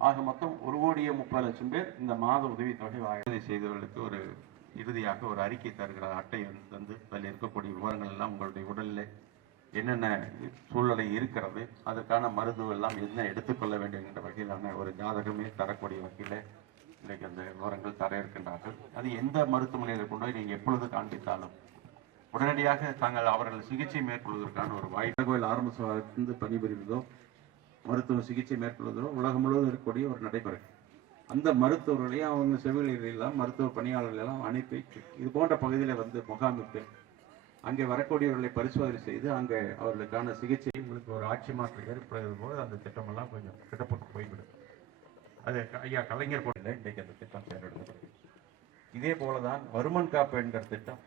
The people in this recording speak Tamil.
ஆக மொத்தம் 1,30,00,000 பேர் இந்த மாத உதவித்தொகை வாய்ப்பு செய்தவர்களுக்கு ஒரு இறுதியாக ஒரு அறிக்கை தருகிற அட்டை வந்து அதில் இருக்கக்கூடிய விவரங்கள் எல்லாம் உங்களுடைய உடலில் என்னென்ன சூழ்நிலை இருக்கிறது, அதற்கான மருந்து எல்லாம் என்ன எடுத்துக்கொள்ள வேண்டும் என்ற வகையிலான ஒரு ஜாதகமே தரக்கூடிய வகையில் இன்றைக்கு அந்த விவரங்கள் தர இருக்கின்றார்கள். அது எந்த மருத்துவமனையில் கொண்டு போய் நீங்கள் எப்பொழுது காண்பித்தாலும் உடனடியாக தாங்கள் அவர்கள் சிகிச்சை மேற்கொள்வதற்கான ஒரு வாய்ப்பு. கோயில் ஆரம்ப சுகாதாரத்திலிருந்து பணிபுரிவதோ மருத்துவ சிகிச்சை மேற்கொள்வதோ உலகம் முழுவதும் இருக்கக்கூடிய ஒரு நடைமுறை. அந்த மருத்துவர்களையும் அவங்க செவிலியர்களெல்லாம் மருத்துவ பணியாளர்கள் எல்லாம் அனுப்பி இது போன்ற பகுதியில் வந்து முகாமிட்டு அங்கே வரக்கூடியவர்களை பரிசோதனை செய்து அங்கே அவர்களுக்கான சிகிச்சை உங்களுக்கு ஒரு ஆட்சி மாற்றம் ஏற்படுவது போது அந்த திட்டமெல்லாம் கொஞ்சம் கிட்டப்பட்டு போய்விடும். அது ஐயா கலைஞர் போல இன்றைக்கு அந்த திட்டம் செயல்படுகிறது. இதே போலதான் வருமன் காப்பு என்கிற திட்டம்